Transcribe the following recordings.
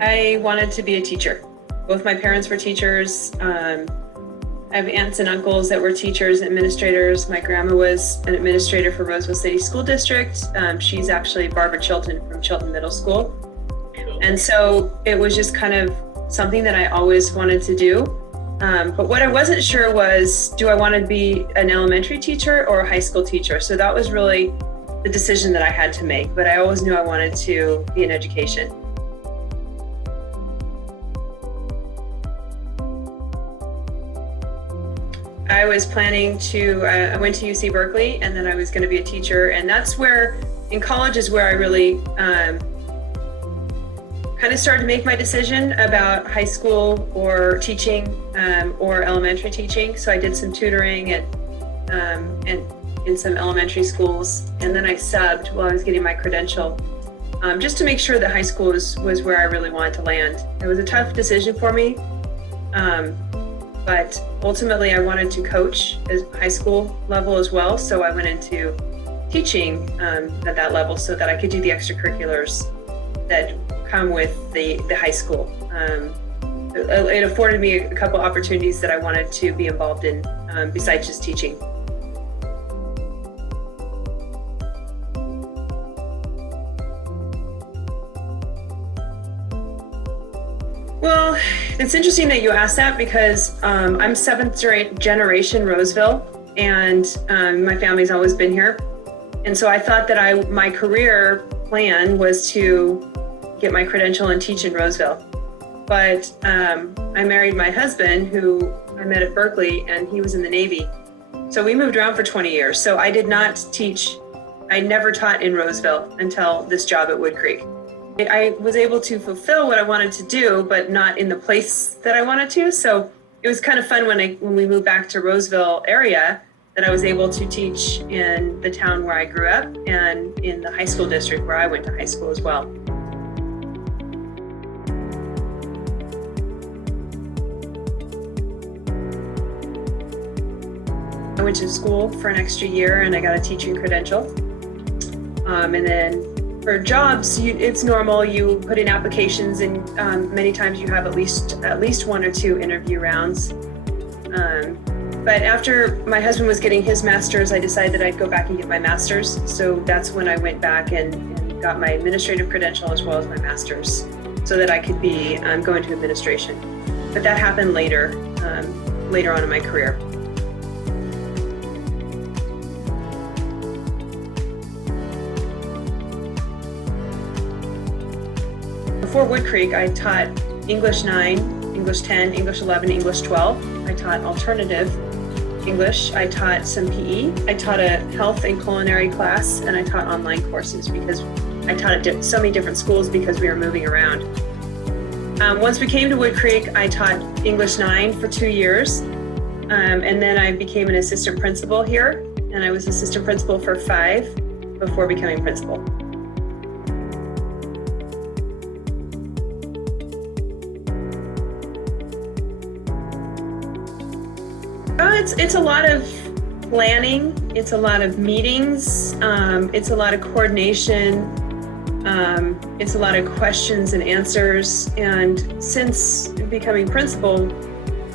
I wanted to be a teacher. Both my parents were teachers. I have aunts and uncles that were teachers, administrators. My grandma was an administrator for Roseville City School District. She's actually Barbara Chilton from Chilton Middle School. And so it was just kind of something that I always wanted to do. But what I wasn't sure was, do I want to be an elementary teacher or a high school teacher? So that was really the decision that I had to make. But I always knew I wanted to be in education. I was planning to, I went to UC Berkeley, and then I was going to be a teacher. And that's where, in college is where I really kind of started to make my decision about high school or teaching or elementary teaching. So I did some tutoring and in some elementary schools. And then I subbed while I was getting my credential, just to make sure that high school was where I really wanted to land. It was a tough decision for me. But ultimately I wanted to coach at high school level as well. So I went into teaching at that level so that I could do the extracurriculars that come with the high school. It afforded me a couple opportunities that I wanted to be involved in besides just teaching. Well, it's interesting that you asked that because I'm seventh generation Roseville, and my family's always been here. And so I thought that my career plan was to get my credential and teach in Roseville. But I married my husband, who I met at Berkeley, and he was in the Navy. So we moved around for 20 years. So I did not teach, I never taught in Roseville until this job at Woodcreek. I was able to fulfill what I wanted to do, but not in the place that I wanted to. So it was kind of fun when we moved back to Roseville area, that I was able to teach in the town where I grew up and in the high school district where I went to high school as well. I went to school for an extra year and I got a teaching credential. And then for jobs, it's normal. You put in applications, and many times you have at least one or two interview rounds. But after my husband was getting his master's, I decided that I'd go back and get my master's. So that's when I went back and got my administrative credential as well as my master's, so that I could be going to administration. But that happened later on in my career. Before Woodcreek, I taught English 9, English 10, English 11, English 12. I taught alternative English. I taught some PE. I taught a health and culinary class, and I taught online courses because I taught at so many different schools because we were moving around. Once we came to Woodcreek, I taught English 9 for 2 years, and then I became an assistant principal here, and I was assistant principal for 5 before becoming principal. It's a lot of planning, it's a lot of meetings, it's a lot of coordination, it's a lot of questions and answers. And since becoming principal,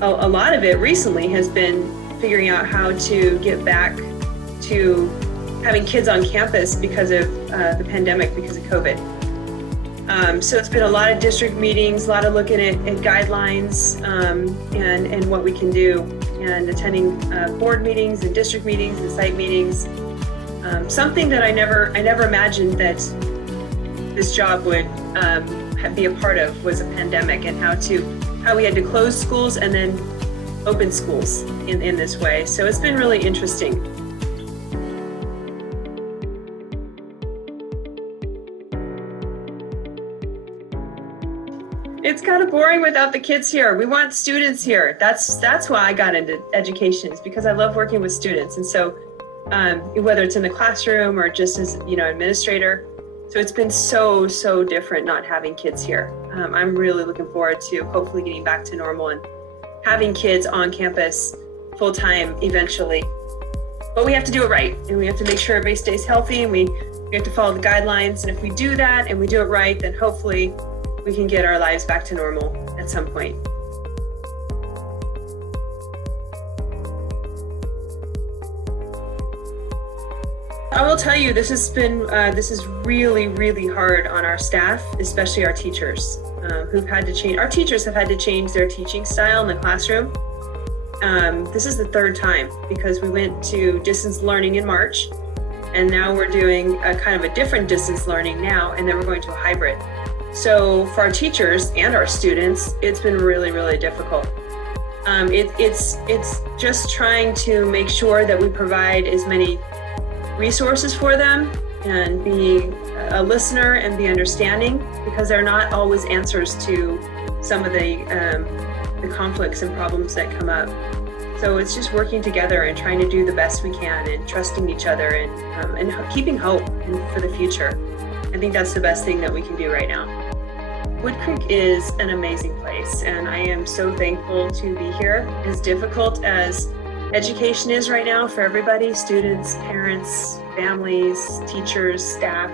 a lot of it recently has been figuring out how to get back to having kids on campus because of the pandemic, because of COVID. So it's been a lot of district meetings, a lot of looking at guidelines and what we can do, and attending board meetings and district meetings and site meetings. Something that I never imagined that this job would be a part of was a pandemic, and how we had to close schools and then open schools in this way. So it's been really interesting. It's kind of boring without the kids here. We want students here. That's why I got into education, is because I love working with students. And so whether it's in the classroom or just as, administrator. So it's been so different not having kids here. I'm really looking forward to hopefully getting back to normal and having kids on campus full time eventually. But we have to do it right, and we have to make sure everybody stays healthy, and we have to follow the guidelines. And if we do that and we do it right, then hopefully we can get our lives back to normal at some point. I will tell you, this is really, really hard on our staff, especially our teachers, who've had to change. Our teachers have had to change their teaching style in the classroom. This is the third time, because we went to distance learning in March, and now we're doing a kind of a different distance learning now, and then we're going to a hybrid. So for our teachers and our students, it's been really, really difficult. It's just trying to make sure that we provide as many resources for them and be a listener and be understanding, because they're not always answers to some of the conflicts and problems that come up. So it's just working together and trying to do the best we can and trusting each other and keeping hope for the future. I think that's the best thing that we can do right now. Woodcreek is an amazing place, and I am so thankful to be here. As difficult as education is right now for everybody, students, parents, families, teachers, staff.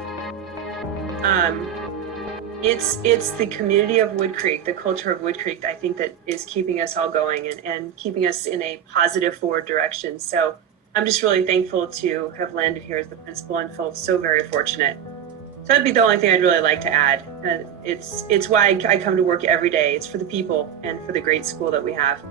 It's the community of Woodcreek, the culture of Woodcreek, I think, that is keeping us all going and keeping us in a positive forward direction. So I'm just really thankful to have landed here as the principal and feel so very fortunate. So that'd be the only thing I'd really like to add. It's why I come to work every day. It's for the people and for the great school that we have.